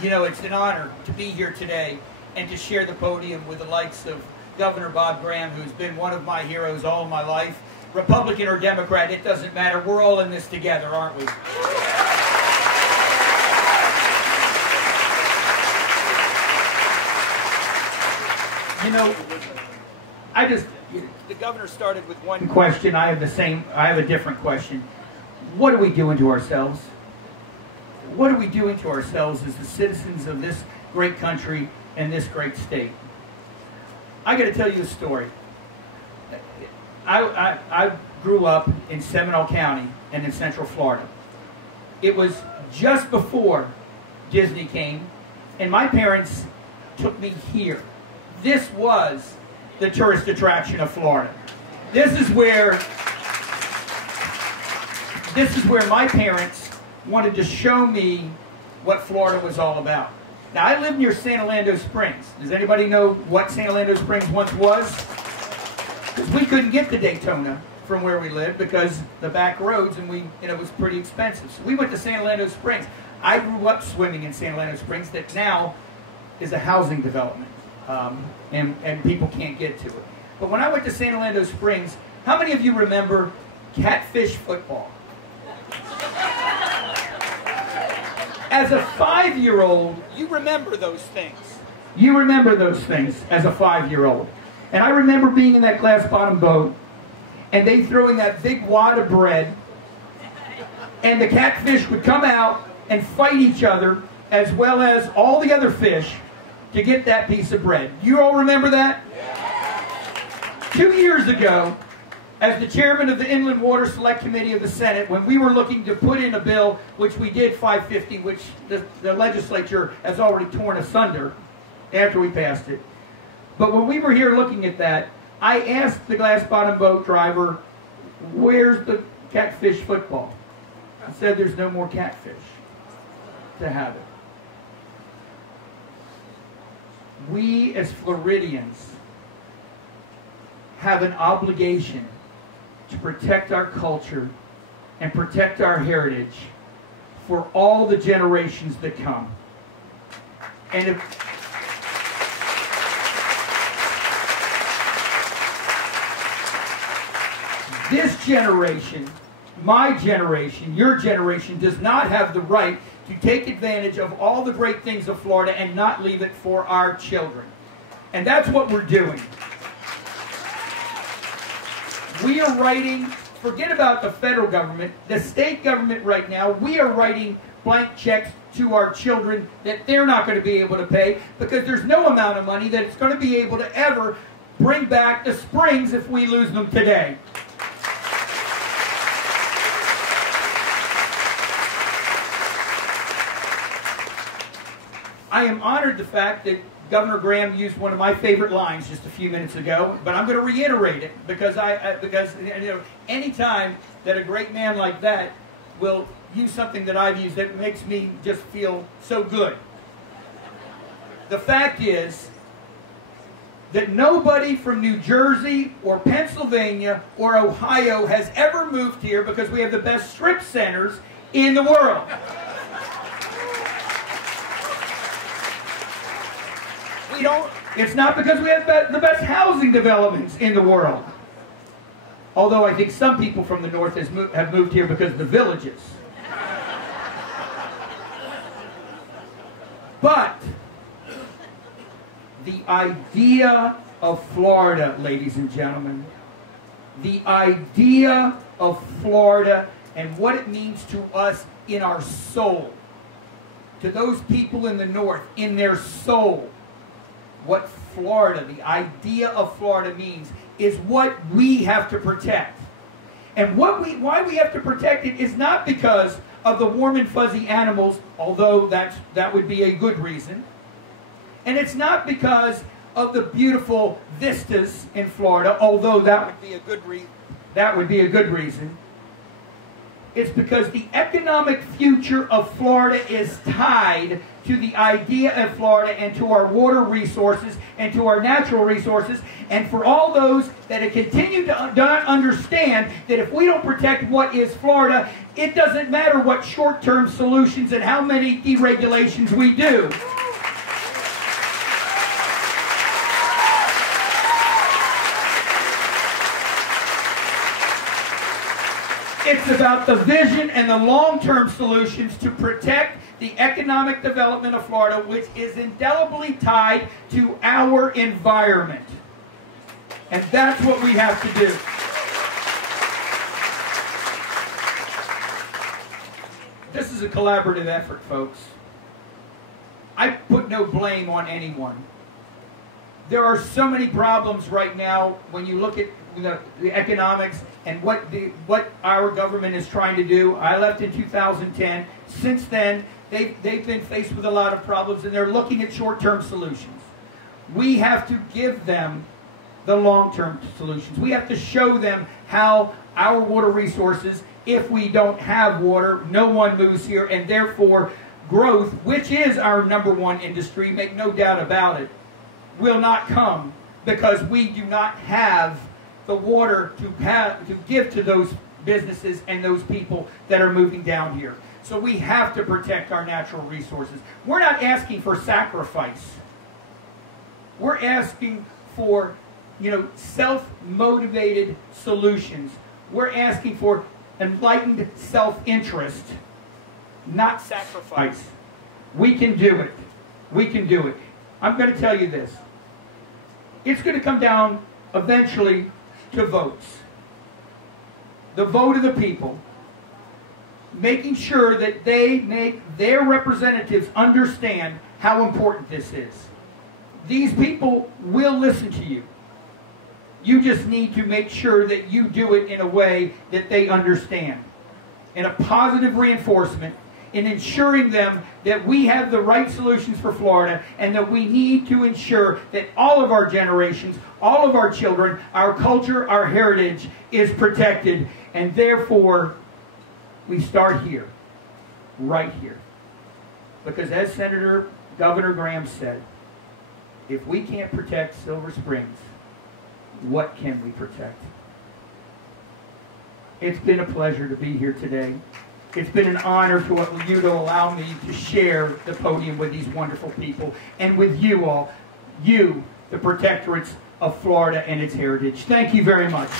You know, it's an honor to be here today and to share the podium with the likes of Governor Bob Graham, who's been one of my heroes all my life. Republican or Democrat, it doesn't matter. We're all in this together, aren't we? You know, the governor started with one question. I have a different question. What are we doing to ourselves? What are we doing to ourselves as the citizens of this great country and this great state? I got to tell you a story. I grew up in Seminole County and in Central Florida. It was just before Disney came, and my parents took me here. This was the tourist attraction of Florida. This is where my parents wanted to show me what Florida was all about. Now, I live near San Orlando Springs. Does anybody know what San Orlando Springs once was? Because we couldn't get to Daytona from where we lived because the back roads, and it was pretty expensive. So we went to San Orlando Springs. I grew up swimming in San Orlando Springs that now is a housing development, and people can't get to it. But when I went to San Orlando Springs, how many of you remember catfish football? As a 5-year-old, you remember those things. You remember those things as a 5-year-old. And I remember being in that glass-bottom boat, and they throwing that big wad of bread, and the catfish would come out and fight each other, as well as all the other fish, to get that piece of bread. You all remember that? 2 years ago, as the chairman of the Inland Water Select Committee of the Senate, when we were looking to put in a bill, which we did, 550, which the legislature has already torn asunder after we passed it. But when we were here looking at that, I asked the glass-bottom boat driver, where's the catfish football? He said there's no more catfish to have it. We as Floridians have an obligation to protect our culture and protect our heritage for all the generations that come. And if this generation, my generation, your generation, does not have the right to take advantage of all the great things of Florida and not leave it for our children. And that's what we're doing. We are writing, forget about the federal government, the state government right now, we are writing blank checks to our children that they're not going to be able to pay because there's no amount of money that it's going to be able to ever bring back the springs if we lose them today. I am honored the fact that Governor Graham used one of my favorite lines just a few minutes ago, but I'm going to reiterate it because any time that a great man like that will use something that I've used, that makes me just feel so good. The fact is that nobody from New Jersey or Pennsylvania or Ohio has ever moved here because we have the best strip centers in the world. It's not because we have the best housing developments in the world. Although I think some people from the north have moved here because of the villages. But the idea of Florida, ladies and gentlemen, the idea of Florida and what it means to us in our soul, to those people in the north, in their soul, what Florida, the idea of Florida means is what we have to protect. And why we have to protect it is not because of the warm and fuzzy animals, although that would be a good reason. And it's not because of the beautiful vistas in Florida, although that would be a good reason. It's because the economic future of Florida is tied to the idea of Florida and to our water resources and to our natural resources. And for all those that have continued to understand that if we don't protect what is Florida, it doesn't matter what short-term solutions and how many deregulations we do. It's about the vision and the long-term solutions to protect the economic development of Florida, which is indelibly tied to our environment. And that's what we have to do. This is a collaborative effort, folks. I put no blame on anyone. There are so many problems right now when you look at the economics and what our government is trying to do. I left in 2010. Since then, they've been faced with a lot of problems, and they're looking at short-term solutions. We have to give them the long-term solutions. We have to show them how our water resources, if we don't have water, no one moves here, and therefore growth, which is our #1 industry, make no doubt about it, will not come because we do not have the water to give to those businesses and those people that are moving down here. So we have to protect our natural resources. We're not asking for sacrifice. We're asking for, self-motivated solutions. We're asking for enlightened self-interest, not sacrifice. We can do it. We can do it. I'm going to tell you this. It's going to come down eventually to votes. The vote of the people. Making sure that they make their representatives understand how important this is. These people will listen to you. You just need to make sure that you do it in a way that they understand. In a positive reinforcement, in ensuring them that we have the right solutions for Florida, and that we need to ensure that all of our generations, all of our children, our culture, our heritage is protected. And therefore, we start here, right here. Because as Governor Graham said, if we can't protect Silver Springs, what can we protect? It's been a pleasure to be here today. It's been an honor for you to allow me to share the podium with these wonderful people and with you all, you, the protectorates of Florida and its heritage. Thank you very much.